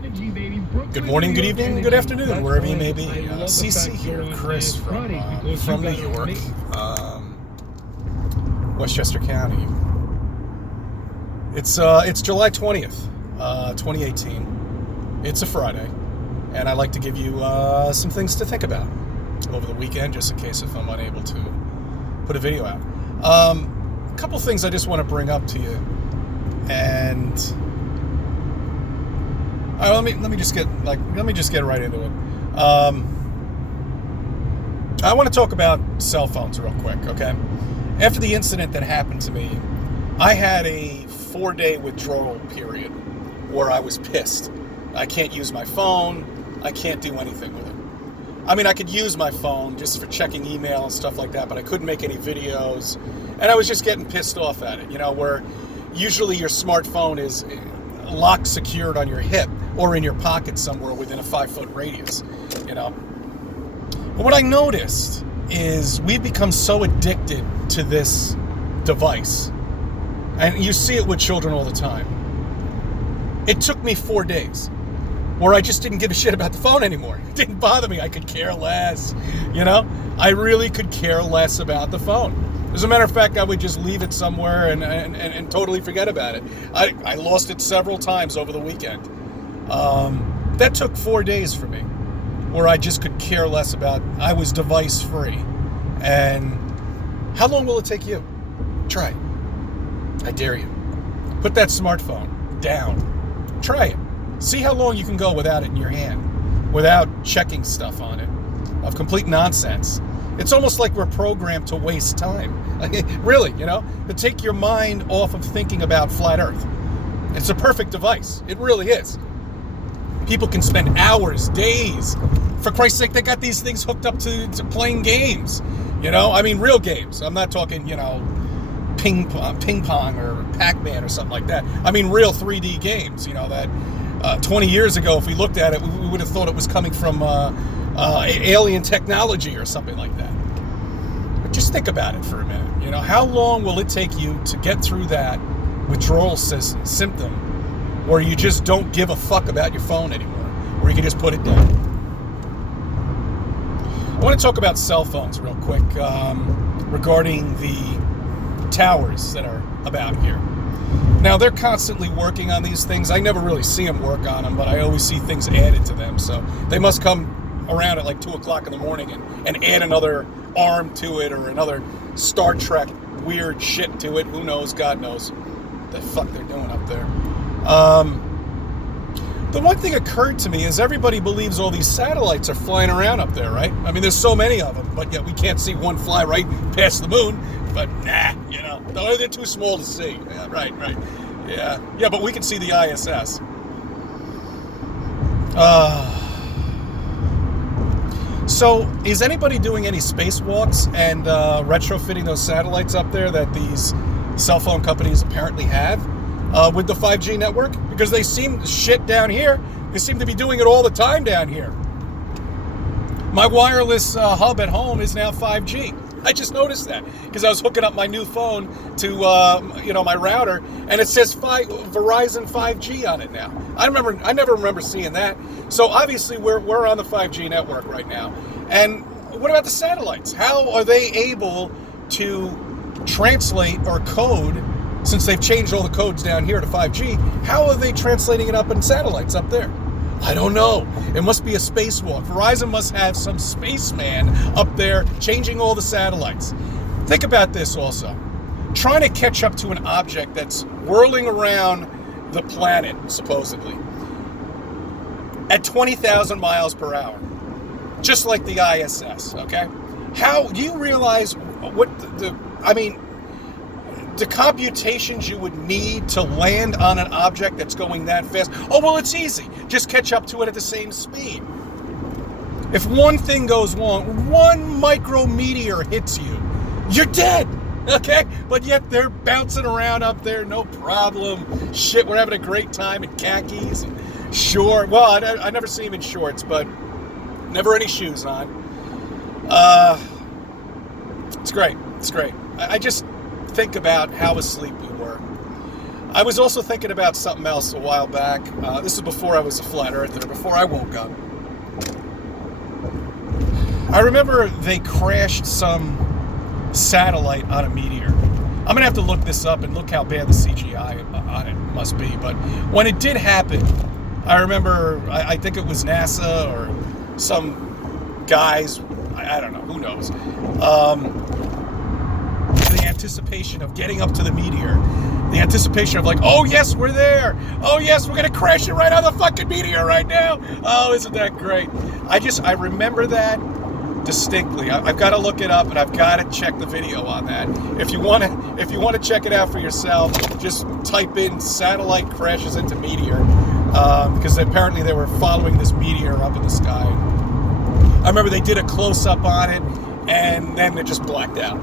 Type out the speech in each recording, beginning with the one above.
Good morning, good evening, good afternoon, wherever you may be. CC here, Chris from New York, Westchester County. It's July 20th, 2018. It's a Friday, and I'd like to give you some things to think about over the weekend, just in case if I'm unable to put a video out. A couple things I just want to bring up to you, and let me just get right into it. I want to talk about cell phones real quick, okay? After the incident that happened to me, I had a 4-day withdrawal period where I was pissed. I can't use my phone. I can't do anything with it. I mean, I could use my phone just for checking email and stuff like that, but I couldn't make any videos. And I was just getting pissed off at it, where usually your smartphone is lock secured on your hip or in your pocket somewhere within a 5-foot radius, But what I noticed is we've become so addicted to this device, and you see it with children all the time. It took me 4 days where I just didn't give a shit about the phone anymore. It didn't bother me. I could care less, I really could care less about the phone. As a matter of fact, I would just leave it somewhere and totally forget about it. I lost it several times over the weekend. That took 4 days for me, where I just could care less about. I was device free. And how long will it take you? Try it. I dare you. Put that smartphone down. Try it. See how long you can go without it in your hand, without checking stuff on it, of complete nonsense. It's almost like we're programmed to waste time. Really, to take your mind off of thinking about flat Earth. It's a perfect device. It really is. People can spend hours, days. For Christ's sake, they got these things hooked up to playing games. Real games. I'm not talking, ping pong or Pac-Man or something like that. Real 3D games, that 20 years ago, if we looked at it, we would have thought it was coming from alien technology or something like that. But just think about it for a minute. How long will it take you to get through that withdrawal symptom where you just don't give a fuck about your phone anymore, where you can just put it down? I want to talk about cell phones real quick regarding the towers that are about here. Now, they're constantly working on these things. I never really see them work on them, but I always see things added to them. So they must come around at like 2 o'clock in the morning and add another arm to it or another Star Trek weird shit to it. Who knows? God knows what the fuck they're doing up there. The one thing occurred to me is everybody believes all these satellites are flying around up there, right? There's so many of them, but yet we can't see one fly right past the moon. But nah, they're too small to see. Yeah, right. Yeah, but we can see the ISS. So, is anybody doing any spacewalks and retrofitting those satellites up there that these cell phone companies apparently have with the 5G network? Because they seem shit down here. They seem to be doing it all the time down here. My wireless hub at home is now 5G. I just noticed that because I was hooking up my new phone to my router, and it says Verizon 5G on it now. I never remember seeing that. So obviously we're on the 5G network right now. And what about the satellites? How are they able to translate or code, since they've changed all the codes down here to 5G? How are they translating it up in satellites up there? I don't know. It must be a spacewalk. Verizon must have some spaceman up there changing all the satellites. Think about this also. Trying to catch up to an object that's whirling around the planet, supposedly, at 20,000 miles per hour. Just like the ISS, okay? How do you realize what the computations you would need to land on an object that's going that fast? Oh, well, it's easy. Just catch up to it at the same speed. If one thing goes wrong, one micrometeor hits you, you're dead, okay? But yet they're bouncing around up there, no problem. Shit, we're having a great time in khakis and shorts. Well, I never see them in shorts, but never any shoes on. It's great. I just think about how asleep we were. I was also thinking about something else a while back. This is before I was a flat earther, before I woke up. I remember they crashed some satellite on a meteor. I'm going to have to look this up and look how bad the CGI on it must be. But when it did happen, I remember, I think it was NASA or some guys, I don't know, who knows. The anticipation of getting up to the meteor, the anticipation of like, oh yes, we're there. Oh yes, we're going to crash it right on the fucking meteor right now. Oh, isn't that great? I remember that distinctly. I've got to look it up, and I've got to check the video on that. If you want to check it out for yourself, just type in satellite crashes into meteor, because apparently they were following this meteor up in the sky. I remember they did a close-up on it, and then it just blacked out.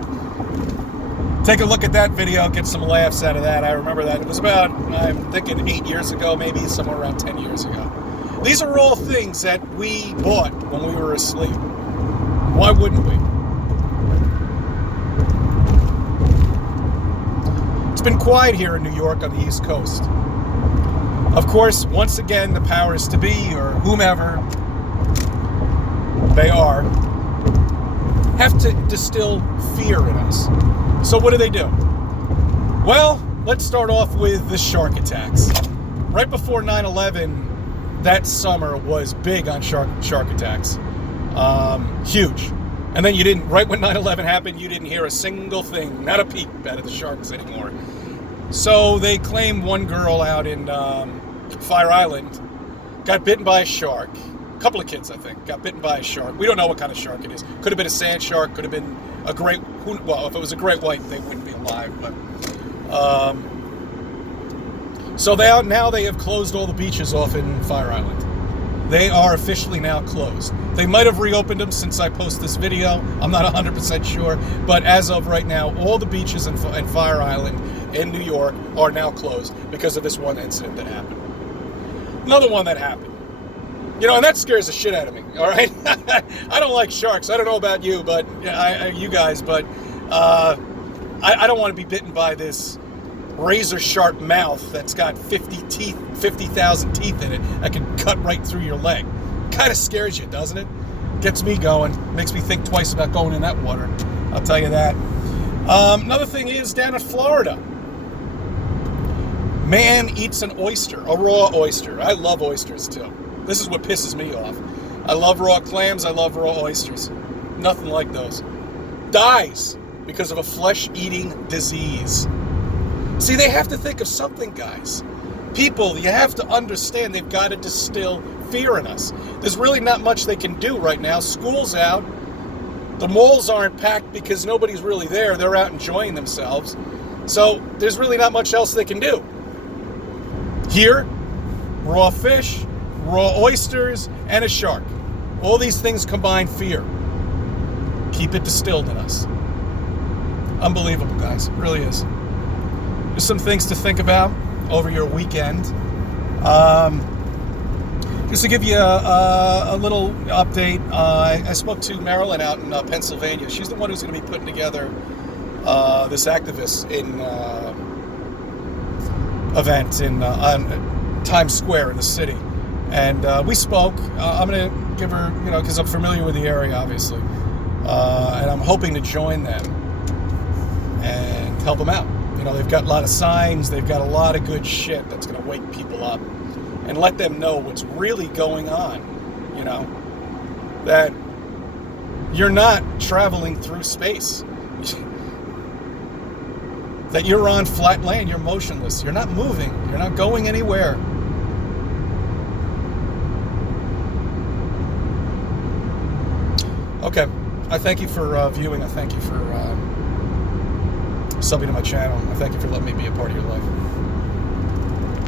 Take a look at that video, get some laughs out of that. I remember that. It was about, I'm thinking 8 years ago, maybe somewhere around 10 years ago. These are all things that we bought when we were asleep. Why wouldn't we? It's been quiet here in New York on the East Coast. Of course, once again, the powers to be, or whomever they are, have to distill fear in us. So what do? Well, let's start off with the shark attacks. Right before 9/11, that summer was big on shark attacks. Huge. And then right when 9/11 happened, you didn't hear a single thing, not a peep out of the sharks anymore. So they claim one girl out in Fire Island got bitten by a shark. A couple of kids, I think, got bitten by a shark. We don't know what kind of shark it is. Could have been a sand shark, could have been a great, well, if it was a great white, they wouldn't be alive. But so now they have closed all the beaches off in Fire Island. They are officially now closed. They might have reopened them since I posted this video. I'm not 100% sure. But as of right now, all the beaches in Fire Island in New York are now closed because of this one incident that happened. Another one that happened. You know, and that scares the shit out of me, all right? I don't like sharks. I don't know about you, but you guys, but I don't want to be bitten by this razor sharp mouth that's got 50,000 teeth in it that can cut right through your leg. Kind of scares you, doesn't it? Gets me going. Makes me think twice about going in that water. I'll tell you that. Another thing is down in Florida. Man eats an oyster, a raw oyster. I love oysters too. This is what pisses me off. I love raw clams. I love raw oysters. Nothing like those. Dies because of a flesh-eating disease. See, they have to think of something, guys. People, you have to understand they've got to distill fear in us. There's really not much they can do right now. School's out. The malls aren't packed because nobody's really there. They're out enjoying themselves. So there's really not much else they can do. Here, raw fish, raw oysters, and a shark. All these things combine fear. Keep it distilled in us. Unbelievable, guys. It really is. There's some things to think about over your weekend. Just to give you a little update, I spoke to Marilyn out in Pennsylvania. She's the one who's going to be putting together this activist event on Times Square in the city. And we spoke. I'm going to give her, because I'm familiar with the area, obviously. And I'm hoping to join them and help them out. They've got a lot of signs. They've got a lot of good shit that's going to wake people up and let them know what's really going on. That you're not traveling through space. That you're on flat land. You're motionless. You're not moving. You're not going anywhere. Okay. I thank you for viewing. I thank you for subbing to my channel. I thank you for letting me be a part of your life.